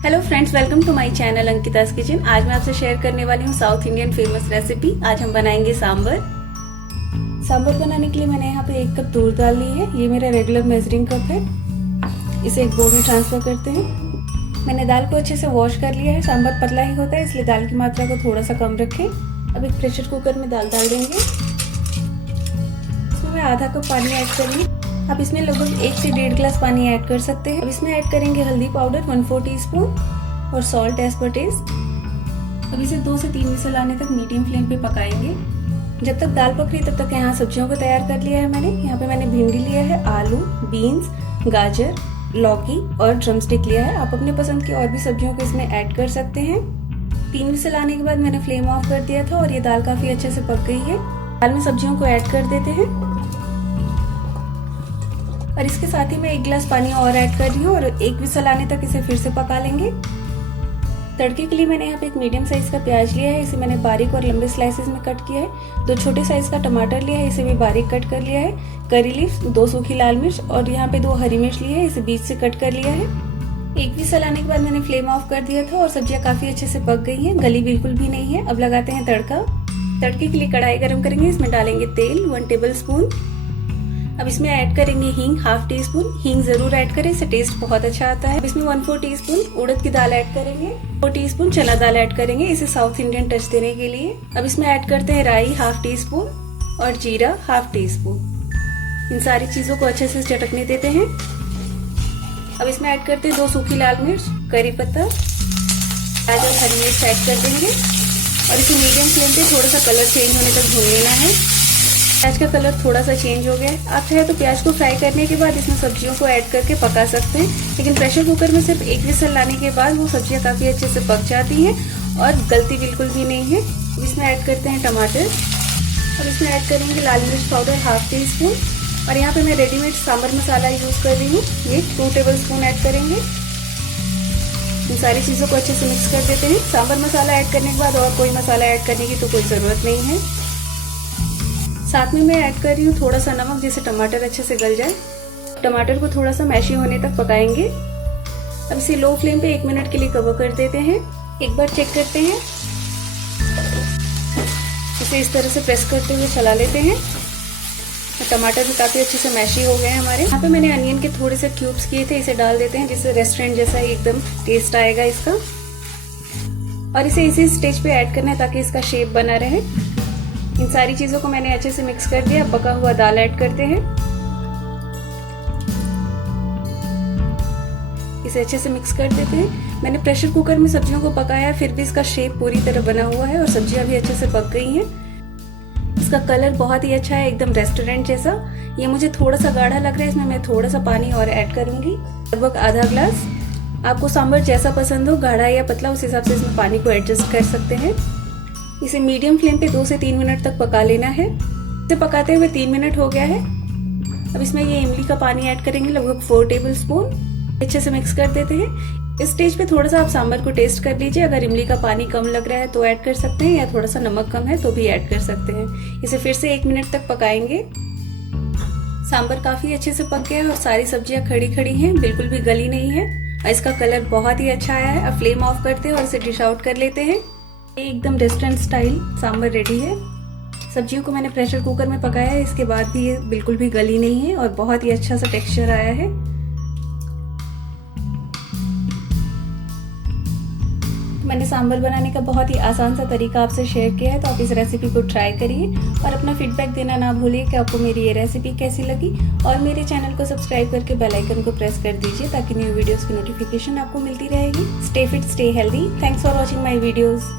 Hello friends, welcome to my channel Ankita's kitchen. आज मैं आपसे शेयर करने वाली हूँ साउथ इंडियन फेमस रेसिपी। आज हम बनाएंगे सांबर। सांबर बनाने के लिए मैंने यहाँ पे 1 कप तूर दाल ली है। ये मेरा रेगुलर मेजरिंग कप है। इसे एक बोल में ट्रांसफर करते हैं। मैंने दाल को अच्छे से वॉश कर लिया है। सांबर पतला ही होता है, इसलिए दाल की मात्रा को थोड़ा सा कम रखें। अब एक प्रेशर कुकर में दाल डाल देंगे। इसमें मैं आधा कप पानी ऐड करूँगी। आप इसमें लगभग 1 से 1.5 गिलास पानी ऐड कर सकते हैं। अब इसमें ऐड करेंगे हल्दी पाउडर 1/4 टीस्पून और सॉल्ट एज पर टेस्ट। अब इसे 2 से 3 विसल आने तक मीडियम फ्लेम पे पकाएंगे। जब तक दाल पक रही तब तक यहाँ सब्जियों को तैयार कर लिया है मैंने। यहाँ पे मैंने भिंडी लिया है, आलू, बीन्स, गाजर, लौकी और ड्रमस्टिक लिया है। आप अपने पसंद की और भी सब्जियों को इसमें ऐड कर सकते हैं। 3 विसल आने के बाद मैंने फ्लेम ऑफ कर दिया था और ये दाल काफी अच्छे से पक गई है। दाल में सब्जियों को ऐड कर देते हैं और इसके साथ ही मैं 1 गिलास पानी और ऐड कर रही हूँ और 1 विसल आने तक इसे फिर से पका लेंगे। तड़के के लिए मैंने यहाँ पे एक मीडियम साइज का प्याज लिया है। इसे मैंने बारीक और लंबे स्लाइसेस में कट किया है। 2 छोटे साइज का टमाटर लिया है, इसे भी बारीक कट कर लिया है। करी लीव्स, 2 सूखी लाल मिर्च और यहाँ पे 2 हरी मिर्च ली है, इसे बीच से कट कर लिया है। 1 विसल आने के बाद मैंने फ्लेम ऑफ कर दिया था और सब्जियां काफी अच्छे से पक गई हैं, गली बिल्कुल भी नहीं है। अब लगाते हैं तड़का। तड़के के लिए कढ़ाई गर्म करेंगे। इसमें डालेंगे तेल 1 टेबल स्पून। अब इसमें ऐड करेंगे हींग 1/2 टीस्पून। हींग जरूर ऐड करें, इससे टेस्ट बहुत अच्छा आता है। अब इसमें 1/4 टीस्पून उड़द की दाल ऐड करेंगे। 4 टीस्पून चना दाल ऐड करेंगे, इसे साउथ इंडियन टच देने के लिए। अब इसमें ऐड करते हैं राई 1/2 टीस्पून और जीरा 1/2 टीस्पून। इन सारी चीजों को अच्छे से चटकने देते हैं। अब इसमें ऐड करते हैं 2 सूखी लाल मिर्च, करी पत्ता, प्याज और हरी मिर्च ऐड कर देंगे और इसे मीडियम फ्लेम पे थोड़ा सा कलर चेंज होने तक भून लेना है। प्याज का कलर थोड़ा सा चेंज हो गया है। आप चाहे तो प्याज को फ्राई करने के बाद इसमें सब्जियों को ऐड करके पका सकते हैं, लेकिन प्रेशर कुकर में सिर्फ 1 विसल लाने के बाद वो सब्जियां काफी अच्छे से पक जाती हैं और गलती बिल्कुल भी नहीं है। अब इसमें ऐड करते हैं टमाटर और इसमें ऐड करेंगे लाल मिर्च पाउडर 1/2 टीस्पून और यहाँ पे मैं रेडीमेड सांबर मसाला यूज कर रही हूँ। ये 2 टेबल स्पून ऐड करेंगे। इन सारी चीजों को अच्छे से मिक्स कर देते हैं। सांबर मसाला ऐड करने के बाद और कोई मसाला ऐड करने की तो कोई जरूरत नहीं है। साथ में मैं ऐड कर रही हूँ थोड़ा सा नमक, जिससे टमाटर अच्छे से गल जाए। टमाटर को थोड़ा सा मैशी होने तक पकाएंगे। अब इसे लो फ्लेम पे 1 मिनट के लिए कवर कर देते हैं। एक बार चेक करते हैं। इसे इस तरह से प्रेस करते हुए चला लेते हैं। टमाटर भी काफी अच्छे से मैशी हो गए हैं हमारे। यहाँ पे मैंने अनियन के थोड़े से क्यूब्स किए थे, इसे डाल देते हैं, जिससे रेस्टोरेंट जैसा एकदम टेस्ट आएगा इसका। और इसे इसी स्टेज पे ऐड करना है ताकि इसका शेप बना रहे। इन सारी चीजों को मैंने अच्छे से मिक्स कर दिया। पका हुआ दाल ऐड करते हैं। इसे अच्छे से मिक्स कर देते हैं। मैंने प्रेशर कुकर में सब्जियों को पकाया, फिर भी इसका शेप पूरी तरह बना हुआ है और सब्जियां भी अच्छे से पक गई हैं। इसका कलर बहुत ही अच्छा है, एकदम रेस्टोरेंट जैसा। ये मुझे थोड़ा सा गाढ़ा लग रहा है, इसमें मैं थोड़ा सा पानी और ऐड करूंगी, लगभग आधा ग्लास। आपको सांभर जैसा पसंद हो, गाढ़ा या पतला, उस हिसाब से इसमें पानी को एडजस्ट कर सकते हैं। इसे मीडियम फ्लेम पे 2 से 3 मिनट तक पका लेना है। इसे पकाते हुए 3 मिनट हो गया है। अब इसमें ये इमली का पानी ऐड करेंगे, लगभग 4 टेबल स्पून। अच्छे से मिक्स कर देते हैं। इस स्टेज पे थोड़ा सा आप सांभर को टेस्ट कर लीजिए। अगर इमली का पानी कम लग रहा है तो ऐड कर सकते हैं, या थोड़ा सा नमक कम है तो भी ऐड कर सकते हैं। इसे फिर से 1 मिनट तक पकाएंगे। सांभर काफी अच्छे से पक गया है और सारी सब्जियां खड़ी खड़ी हैं, बिल्कुल भी गली नहीं है और इसका कलर बहुत ही अच्छा आया है। अब फ्लेम ऑफ करते हैं और इसे डिश आउट कर लेते हैं। एकदम रेस्टोरेंट स्टाइल सांभर रेडी है। सब्जियों को मैंने प्रेशर कुकर में पकाया है, इसके बाद भी ये बिल्कुल भी गली नहीं है और बहुत ही अच्छा सा टेक्सचर आया है। मैंने सांभर बनाने का बहुत ही आसान सा तरीका आपसे शेयर किया है, तो आप इस रेसिपी को ट्राई करिए और अपना फीडबैक देना ना भूलिए कि आपको मेरी ये रेसिपी कैसी लगी। और मेरे चैनल को सब्सक्राइब करके बेल आइकन को प्रेस कर दीजिए ताकि न्यू वीडियोस की नोटिफिकेशन आपको मिलती रहेगी। Stay fit, stay healthy. Thanks for watching my videos.